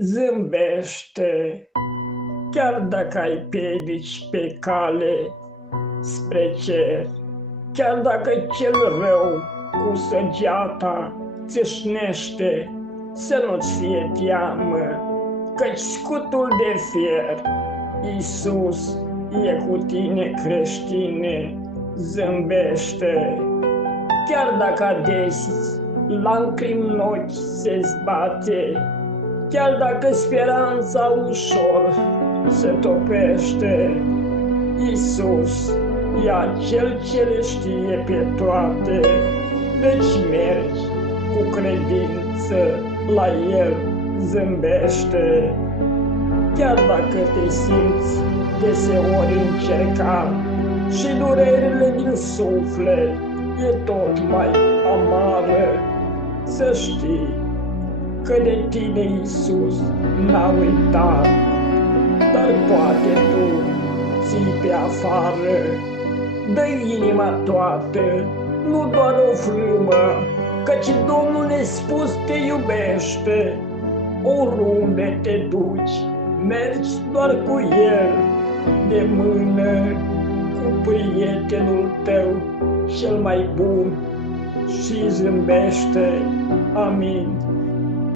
Zâmbește, chiar dacă ai piedici pe cale spre cer, chiar dacă cel rău cu săgeata țâșnește, să nu-ți fie teamă, căci scutul de fier, Iisus, e cu tine, creștine, zâmbește. Chiar dacă adesea lacrimi în ochi se zbate, chiar dacă speranța ușor se topește, Iisus e Cel ce le știe pe toate, deci mergi cu credință la El, zâmbește. Chiar dacă te simți deseori încercat și durerile din suflet e tot mai amară, să știi că de tine Iisus n-a uitat, dar poate tu ții pe afară. Dă-i inima toată, nu doar o frâmă, căci Domnul nespus te iubește. Oriunde te duci, mergi doar cu El, de mână cu prietenul tău cel mai bun și zâmbește. Amin.